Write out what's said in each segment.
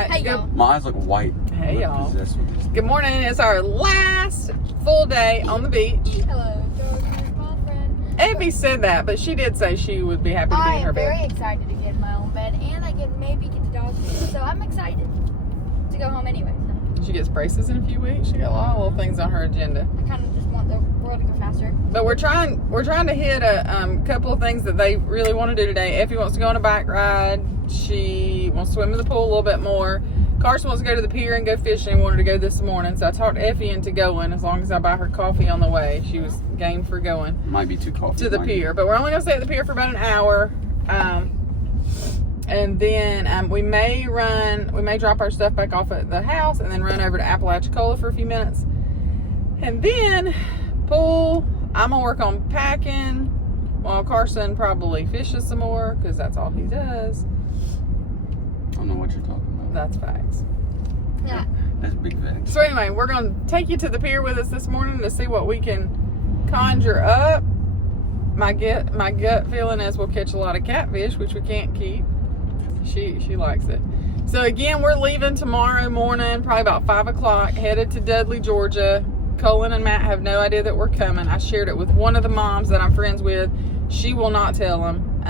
right. Hey, y'all. My eyes look white. Hey, y'all. Good morning. It's our last full day on the beach. Hello, George's girlfriend. Evie said that, but she did say she would be happy to be in her I am very bed. excited to get in my own bed, and I can maybe get the dog food, so I'm excited to go home anyway. So. She gets braces in a few weeks. She got a lot of little things on her agenda. I kind of just want the world to go faster. But we're trying to hit a couple of things that they really want to do today. Effie wants to go on a bike ride. She wants to swim in the pool a little bit more. Carson wants to go to the pier and go fishing. He wanted to go this morning, so I talked Effie into going as long as I buy her coffee on the way. She was game for going. Might be too coffee. To the pier, but we're only gonna stay at the pier for about an hour. And then we may drop our stuff back off at the house and then run over to Apalachicola for a few minutes. And then pool, I'm gonna work on packing while Carson probably fishes some more because that's all he does. I don't know what you're talking about. That's facts. Yeah. That's big facts. So anyway, we're gonna take you to the pier with us this morning to see what we can conjure up. My gut feeling is we'll catch a lot of catfish, which we can't keep. She likes it. So again, we're leaving tomorrow morning, probably about 5 o'clock, headed to Dudley, Georgia. Colin and Matt have no idea that we're coming. I shared it with one of the moms that I'm friends with. She will not tell them.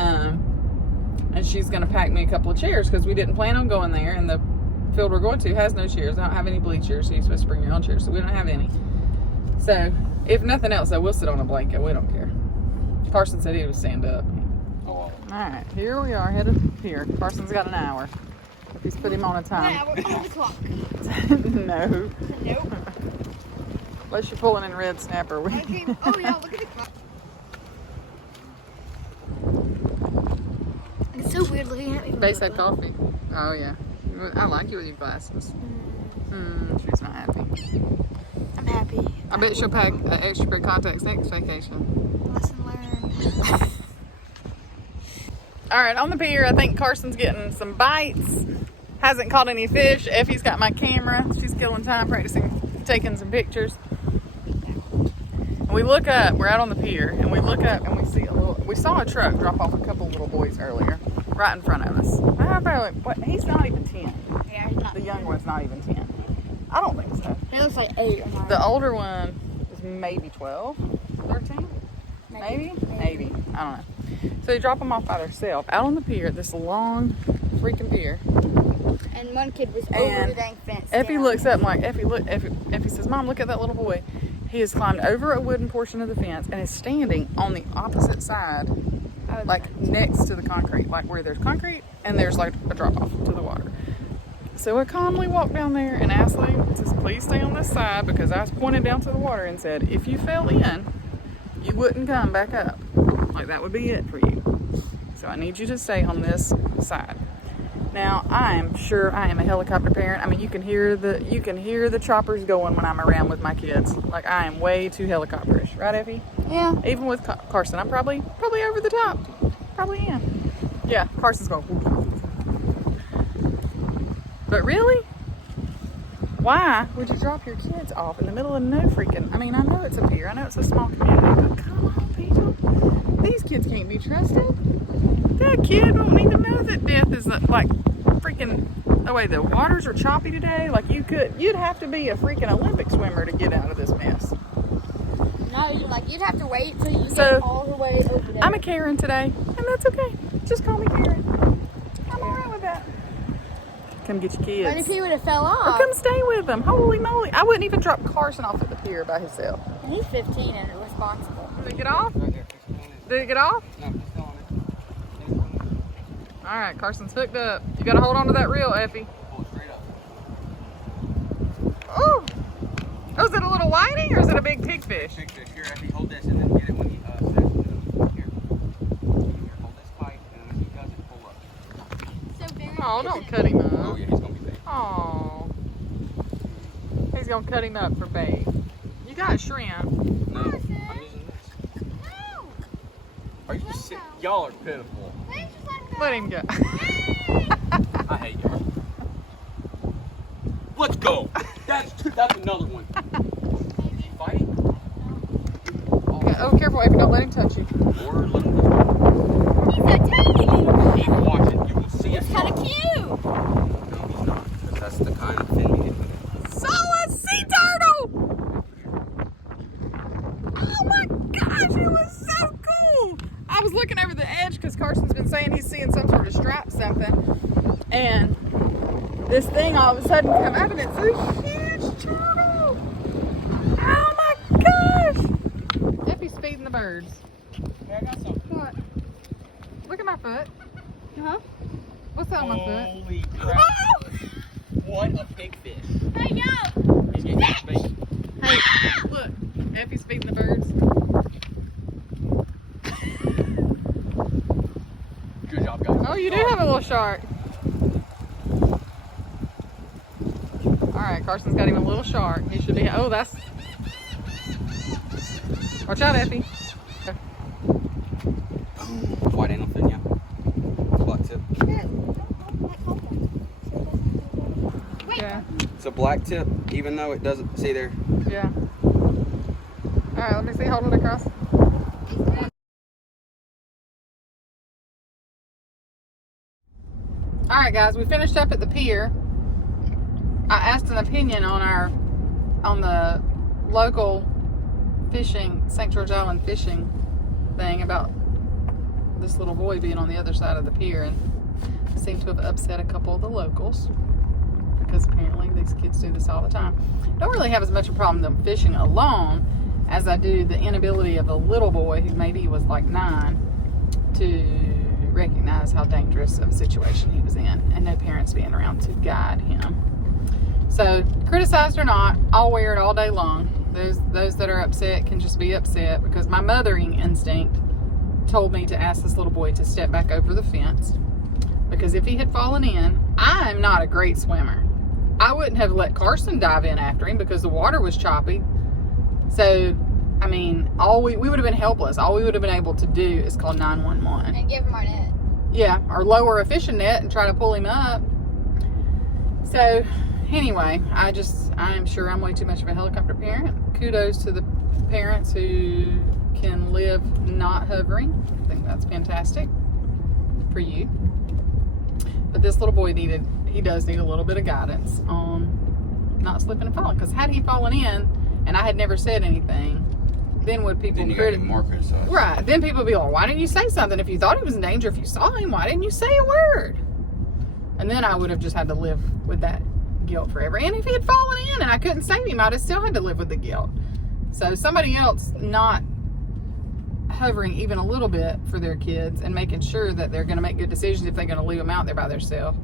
And she's going to pack me a couple of chairs because we didn't plan on going there. And the field we're going to has no chairs. I don't have any bleachers. So you're supposed to bring your own chairs. So we don't have any. So if nothing else, though, we'll sit on a blanket. We don't care. Carson said he would stand up. Oh, All right, here we are headed here. Carson's got an hour. If he's put him on a time. Yeah, we're on the clock. No. Nope. Unless you're pulling in red snapper. Okay. Oh, yeah, look at the clock. It's so weird looking at me. Bayside coffee. Oh, yeah. I like you with your glasses. She's not happy. I'm happy. I bet she'll pack extra pair of contacts next vacation. Lesson learned. All right, on the pier, I think Carson's getting some bites. Hasn't caught any fish. Effie's got my camera. She's killing time practicing, taking some pictures. And we look up, we're out on the pier, and we look up and we saw a truck drop off a couple little boys earlier, right in front of us. He's not even 10. Yeah, he's not. The young one's not even 10. I don't think so. He looks like 8 or 9. The older one is maybe 12, 13, maybe. I don't know. So they drop them off by themselves out on the pier, this long freaking pier. And one kid was over the dang fence. Effie looks up and like, Effie says, Mom, look at that little boy. He has climbed over a wooden portion of the fence and is standing on the opposite side, like next to the concrete, like where there's concrete and there's like a drop off to the water. So I calmly walked down there and asked Lee, says, please stay on this side because I pointed down to the water and said, if you fell in, you wouldn't come back up. Like that would be it for you. So I need you to stay on this side. Now I'm sure I am a helicopter parent. I mean, you can hear the choppers going when I'm around with my kids. Like I am way too helicopterish, right, Effie? Yeah. Even with Carson, I'm probably over the top. Probably am. Yeah, Carson's going. But really, why would you drop your kids off in the middle of no freaking? I mean, I know it's a pier. I know it's a small community, but come on, people. These kids can't be trusted. That kid won't even know that death is like freaking. Oh wait, the waters are choppy today. Like you'd have to be a freaking Olympic swimmer to get out of this mess. No, you'd have to wait till you get all the way over there. I'm a Karen today, and that's okay. Just call me Karen. I'm alright with that. Come get your kids. But if he would have fell off. Or come stay with them. Holy moly. I wouldn't even drop Carson off at the pier by himself. He's 15 and responsible. Did he get off? Did he get off? No, he's still on it. Alright, Carson's hooked up. You gotta hold on to that reel, Effie. Pull it straight up. Oh! Oh, is it a little whiting or is it a big pigfish? Big fish. Here, Effie, hold this and then get it when he snaps it. Here. Here, hold this tight and when he does it, pull up. So very Oh, don't cut him up. Oh, yeah, he's going to be big. Oh. He's gonna cut him up for bait. You got shrimp. No, I'm using this. No. Are you sick? Y'all are pitiful. Please just Let him go. I hate y'all. Let's go. That's another one. Fighting? Oh, careful, Effie. Don't let him touch you. Or let him go. He's so tiny. Keep watching. You will see It's it. kind of cute. No, he's not. something. And this thing all of a sudden come out, and it's a huge turtle. Oh my gosh! Effie's feeding the birds. Hey, I got some. What? Look at my foot. Huh? What's on my foot? Holy crap. What a big fish. I know. He's getting his bait. Hey, look. Effie's feeding the birds. Good job, guys. Oh, you do have a little shark. Alright, Carson's got him a little shark. He should be. Oh, that's. Watch out, Effie. White angelfin, yeah. Black tip. Yeah. It's a black tip, even though it doesn't. See there? Yeah. Alright, let me see. Hold it across. Alright, guys, we finished up at the pier. I asked an opinion on the local fishing, St. George Island fishing thing about this little boy being on the other side of the pier, and seemed to have upset a couple of the locals because apparently these kids do this all the time. Don't really have as much a problem them fishing alone as I do the inability of the little boy, who maybe was like 9, to recognize how dangerous of a situation he was in, and no parents being around to guide him. So, criticized or not, I'll wear it all day long. Those that are upset can just be upset, because my mothering instinct told me to ask this little boy to step back over the fence, because if he had fallen in, I'm not a great swimmer. I wouldn't have let Carson dive in after him because the water was choppy. So, I mean, we would have been helpless. All we would have been able to do is call 911. And give him our net. Yeah, or lower a fishing net and try to pull him up. So, anyway, I'm sure I'm way too much of a helicopter parent. Kudos to the parents who can live not hovering. I think that's fantastic for you. But this little boy he does need a little bit of guidance on not slipping and falling. Because had he fallen in and I had never said anything, then would people criticize? Right. Then people would be like, why didn't you say something? If you thought he was in danger, if you saw him, why didn't you say a word? And then I would have just had to live with that guilt forever. And if he had fallen in and I couldn't save him, I'd have still had to live with the guilt. So somebody else not hovering even a little bit for their kids and making sure that they're going to make good decisions if they're going to leave them out there by themselves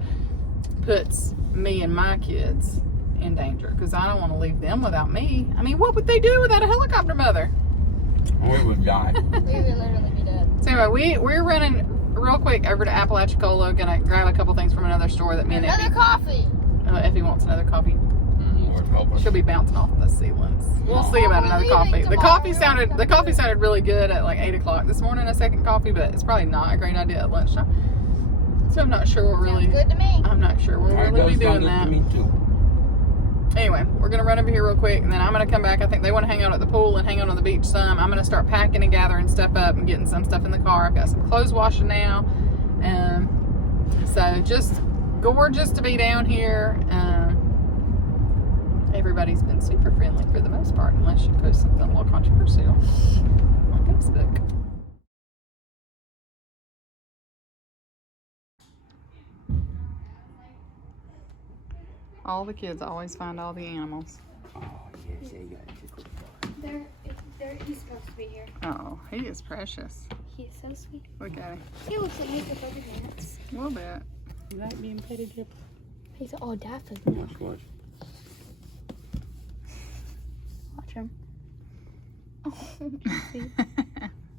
puts me and my kids in danger, because I don't want to leave them without me. I mean, what would they do without a helicopter mother? We would die. We would literally be dead. So anyway, we're running real quick over to Apalachicola, gonna grab a couple things from another store that me and Another Effie. coffee. Effie wants another coffee. Lord help us. She'll be bouncing off the ceilings. We'll see about another leaving coffee. The tomorrow. coffee sounded really good at like 8 o'clock this morning. A second coffee, but it's probably not a great idea at lunchtime. So I'm not sure we'll really. Sounds good to me. I'm not sure we'll really be doing that. Me too. Anyway, we're gonna run over here real quick, and then I'm gonna come back. I think they want to hang out at the pool and hang out on the beach some. I'm gonna start packing and gathering stuff up and getting some stuff in the car. I've got some clothes washing now, so just gorgeous to be down here. Everybody's been super friendly for the most part, unless you post something a little controversial on Facebook. All the kids always find all the animals. Oh, yes, yeah, you got it. He's supposed to be here. Oh, he is precious. He is so sweet. Look at him. He looks like he's a focus hands. A little bit. You like being petted here? He's all daffodil. Watch. Watch him. Oh, see?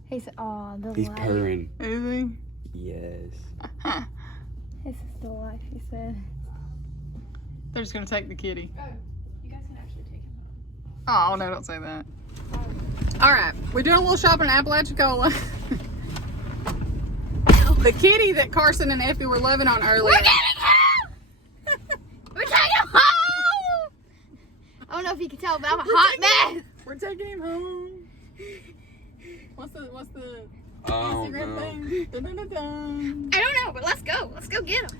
He's the He's life. purring. Is he? Yes. This is the life, he said. They're just gonna take the kitty. Oh, you guys can actually take him Oh no, don't say that. All right, we're doing a little shopping in Apalachicola. The kitty that Carson and Effie were loving on earlier. We're getting home! We're taking him home! I don't know if you can tell, but I'm a hot mess. We're taking him home. What's the Oh, Instagram no. thing? Dun-dun-dun-dun. I don't know, but let's go. Let's go get him.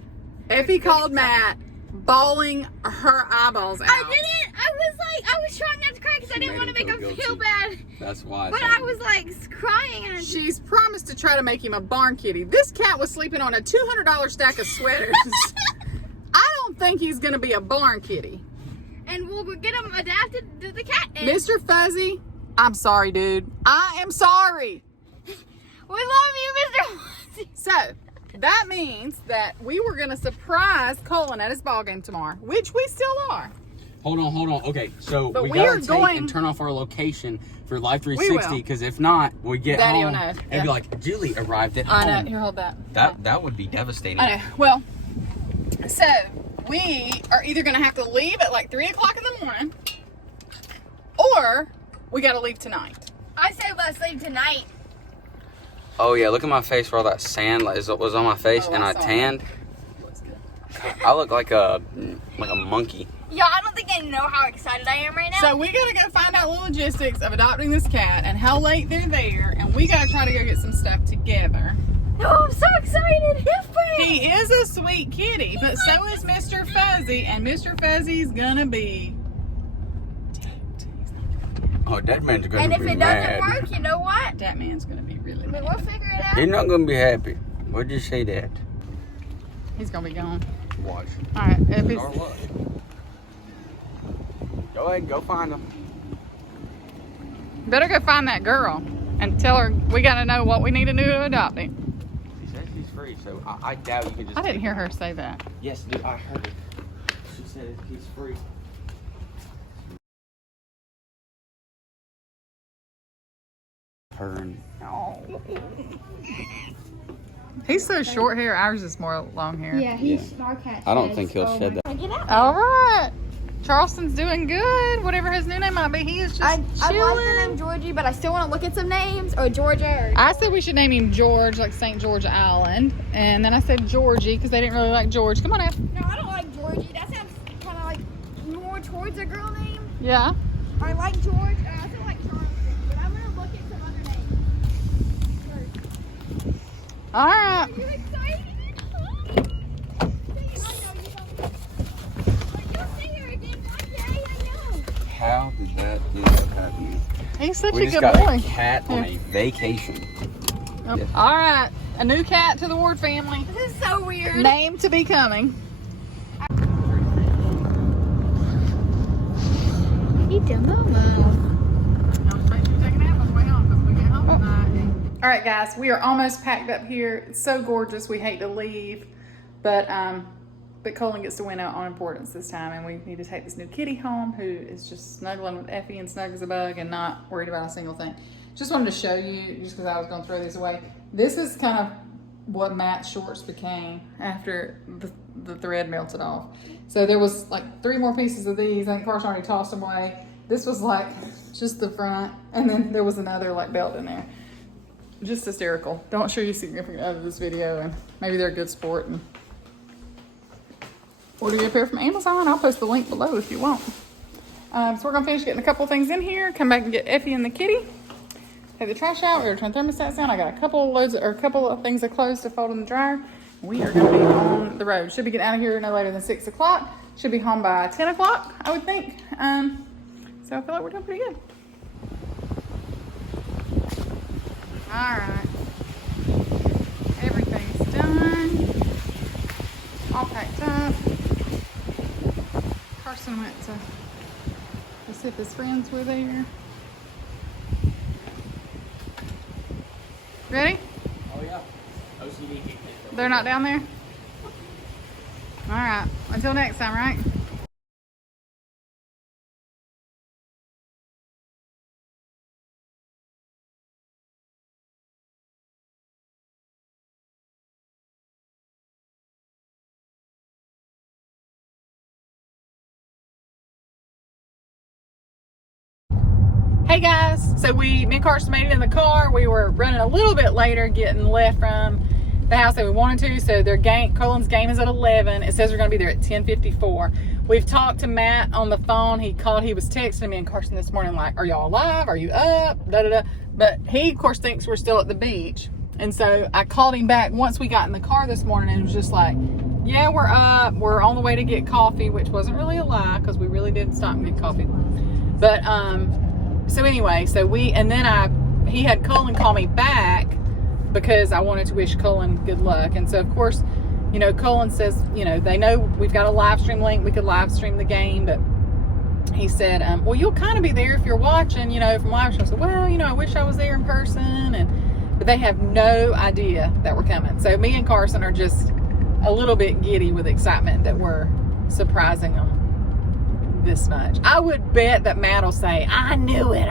Effie called Matt, bawling her eyeballs out. I didn't. I was trying not to cry because because I didn't want to make him feel bad. That's why. But I was like crying. And She's promised to try to make him a barn kitty. This cat was sleeping on a $200 stack of sweaters. I don't think he's gonna be a barn kitty. And we'll get him adapted to the cat. Mr. Fuzzy, I'm sorry, dude. I am sorry. We love you, Mr. Fuzzy. So that means that we were gonna surprise Colin at his ball game tomorrow, which we still are. Hold on. Okay, so But we we are gotta take going- and turn off our location for Live We 360 will. because if not, we get Daddy will home know. and Yeah. be like, Julie arrived at I home. know. Here, hold that. That would be devastating. I know. Well, so we are either gonna have to leave at like 3 o'clock in the morning, or we gotta leave tonight. I say let's leave tonight. Oh yeah, look at my face where all that sand was on my face, Oh, and I I saw tanned. Looks good. I look like a monkey. Yeah, I don't think I know how excited I am right now. So we gotta go find out the logistics of adopting this cat and how late they're there, and we gotta try to go get some stuff together. Oh, I'm so excited. He is a sweet kitty, but so is Mr. Fuzzy, and Mr. Fuzzy's gonna be Oh, that man's gonna And if be it mad. doesn't work, you know what? that man's gonna be really I mean, mad. we'll figure it out. He's not gonna be happy. What'd you say that? He's gonna be gone. Watch. All right, if it's, Our luck. Go ahead, go find him. better go find that girl and tell her we gotta know what we need to do to adopt him. She says he's free, so I doubt you can just. I didn't hear her say that. Yes, dude, I heard it. She said he's free. Turn. Oh. He's so short hair. Ours is more long hair. Yeah, he's our cat. I don't think he'll shed that. Get out. All right. Charleston's doing good. Whatever his new name might be, he is just I like the chilling. name Georgie, but I still want to look at some names or Georgia. Or I said we should name him George, like St. George Island. And then I said Georgie because they didn't really like George. Come on out. No, I don't like Georgie. That sounds kind of like more towards a girl name. Yeah. I like George. I also like Charleston, but I'm gonna look at some other names. All right. Are you excited? How did that end up happening? He's such We a just good got boy. a cat on a vacation. Yep. Yeah. All right. A new cat to the Ward family. This is so weird. Name to be coming. Eat a mama. All right, guys, we are almost packed up here. It's so gorgeous. We hate to leave, but Colin gets to win out on importance this time, and we need to take this new kitty home who is just snuggling with Effie and snug as a bug and not worried about a single thing. Just wanted to show you, just because I was going to throw these away. This is kind of what Matt's shorts became after the thread melted off. So there was like 3 more pieces of these. I think Carson already tossed them away. This was like just the front, and then there was another like belt in there. Just hysterical. Don't show your significant other this video, and maybe they're a good sport and order your pair from Amazon. I'll post the link below if you want. So we're gonna finish getting a couple of things in here, come back and get Effie and the kitty, take the trash out, we're gonna turn thermostats down. I got a couple of things of clothes to fold in the dryer. We are gonna be on the road. Should be getting out of here no later than 6 o'clock. Should be home by 10 o'clock, I would think. So I feel like we're doing pretty good. All right, everything's done, all packed up. Carson went to see if his friends were there. Ready? Oh yeah. OCD. They're not down there? All right, until next time, right? Hey guys, so me and Carson made it in the car. We were running a little bit later, getting left from the house that we wanted to. So Colin's game is at 11. It says we're gonna be there at 10:54. We've talked to Matt on the phone. He called, he was texting me and Carson this morning like, are y'all alive? Are you up? Da, da, da. But he of course thinks we're still at the beach. And so I called him back once we got in the car this morning and was just like, yeah, we're up. We're on the way to get coffee, which wasn't really a lie because we really did stop and get coffee. But so anyway, he had Cullen call me back because I wanted to wish Cullen good luck. And so of course, you know, Cullen says, you know, they know we've got a live stream link. We could live stream the game, but he said, well, you'll kind of be there if you're watching, you know, from live stream. I said, well, you know, I wish I was there in person. But they have no idea that we're coming. So me and Carson are just a little bit giddy with excitement that we're surprising them this much. I would bet that Matt will say, I knew it.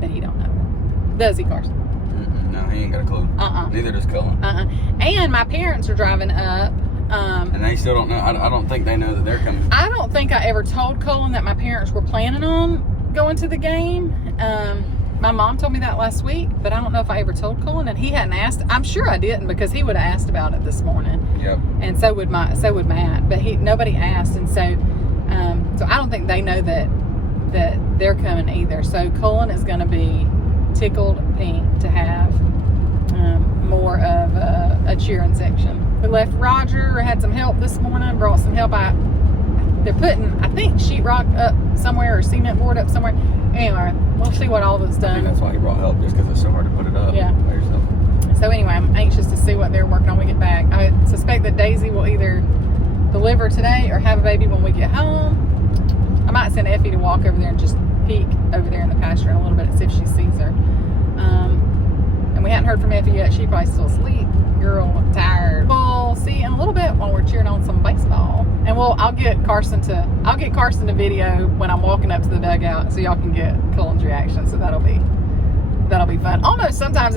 But he don't know it. Does he, Carson? No, he ain't got a clue. Neither does Cullen. And my parents are driving up. And they still don't know. I don't think they know that they're coming. I don't think I ever told Cullen that my parents were planning on going to the game. My mom told me that last week, but I don't know if I ever told Cullen, and he hadn't asked. I'm sure I didn't, because he would have asked about it this morning. Yep. And so would Matt, but nobody asked, and so I don't think they know that they're coming either. So Cullen is going to be tickled pink to have more of a cheering section. We left Roger, had some help this morning, brought some help out. They're putting, I think, sheetrock up somewhere or cement board up somewhere. Anyway, we'll see what all that's I done. think that's why he brought help, just because it's so hard to put it up. Yeah. By yourself. So anyway, I'm anxious to see what they're working on when we get back. I suspect that Daisy will either deliver today or have a baby when we get home. I might send Effie to walk over there and just peek over there in the pasture in a little bit and see if she sees her. And we hadn't heard from Effie yet. She's probably still asleep. Girl, tired. We'll see in a little bit while we're cheering on some baseball. And I'll get Carson to video when I'm walking up to the dugout, so y'all can get Cullen's reaction. So that'll be fun. Almost sometimes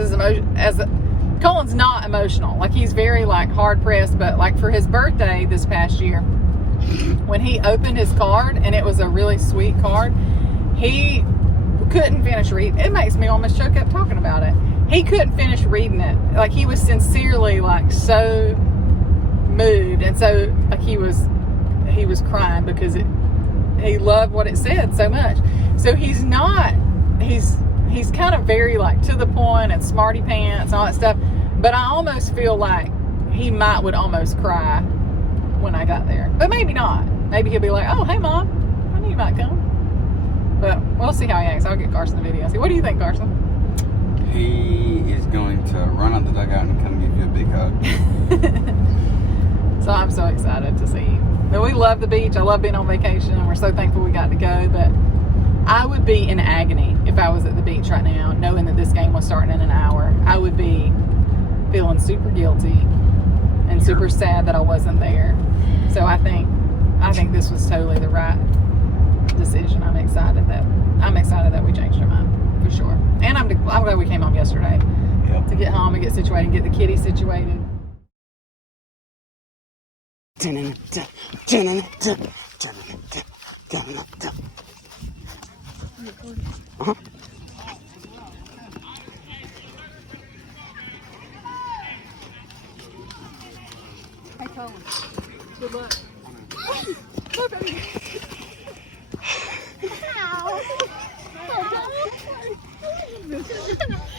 Cullen's not emotional. Like, he's very like hard pressed, but like for his birthday this past year, when he opened his card, and it was a really sweet card, he couldn't finish reading. It makes me almost choke up talking about it. He couldn't finish reading it. Like, he was sincerely like so moved, and so like he was crying because he loved what it said so much. So he's kind of very like to the point and smarty pants and all that stuff, but I almost feel like he would almost cry when I got there, but maybe not. Maybe he'll be like, oh, hey Mom, I knew you might come. But we'll see how he acts. I'll get Carson the video. See, what do you think, Carson? He is going to run out the dugout and come give you a big hug. So I'm so excited to see him. But we love the beach. I love being on vacation, and we're so thankful we got to go. But I would be in agony if I was at the beach right now, knowing that this game was starting in an hour. I would be feeling super guilty and super sad that I wasn't there. So I think this was totally the right decision. I'm excited that we changed our mind, for sure. And I'm glad we came home yesterday. Yep. To get home and get situated, get the kitty situated. Uh-huh. Hey, Colin. Good luck.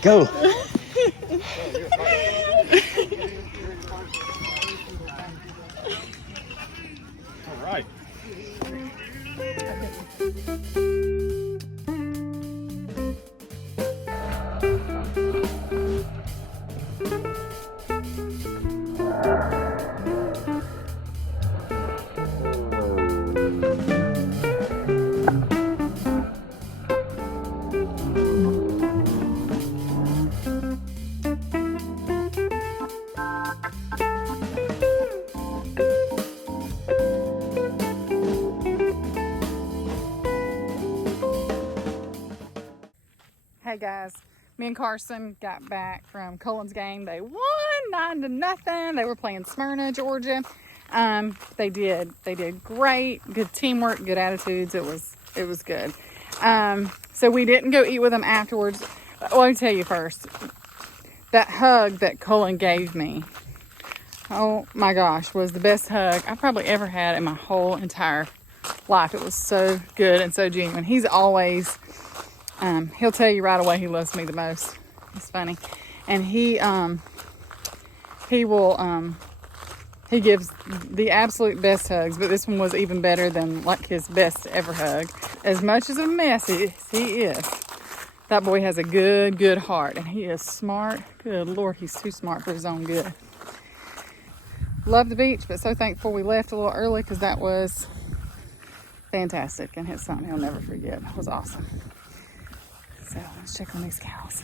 Go. All right. Hey guys, me and Carson got back from Cullen's game. They won 9-0. They were playing Smyrna, Georgia. They did great. Good teamwork, good attitudes. It was good. So we didn't go eat with them afterwards. Well, let me tell you first, that hug that Cullen gave me, oh my gosh, was the best hug I probably ever had in my whole entire life. It was so good and so genuine. He's always, he'll tell you right away he loves me the most. It's funny. And he will, He gives the absolute best hugs, but this one was even better than like his best ever hug. As much as a mess as he is, that boy has a good heart, and he is smart. Good Lord, he's too smart for his own good. Love the beach, but so thankful we left a little early because that was fantastic, and it's something he'll never forget. It was awesome. So let's check on these cows.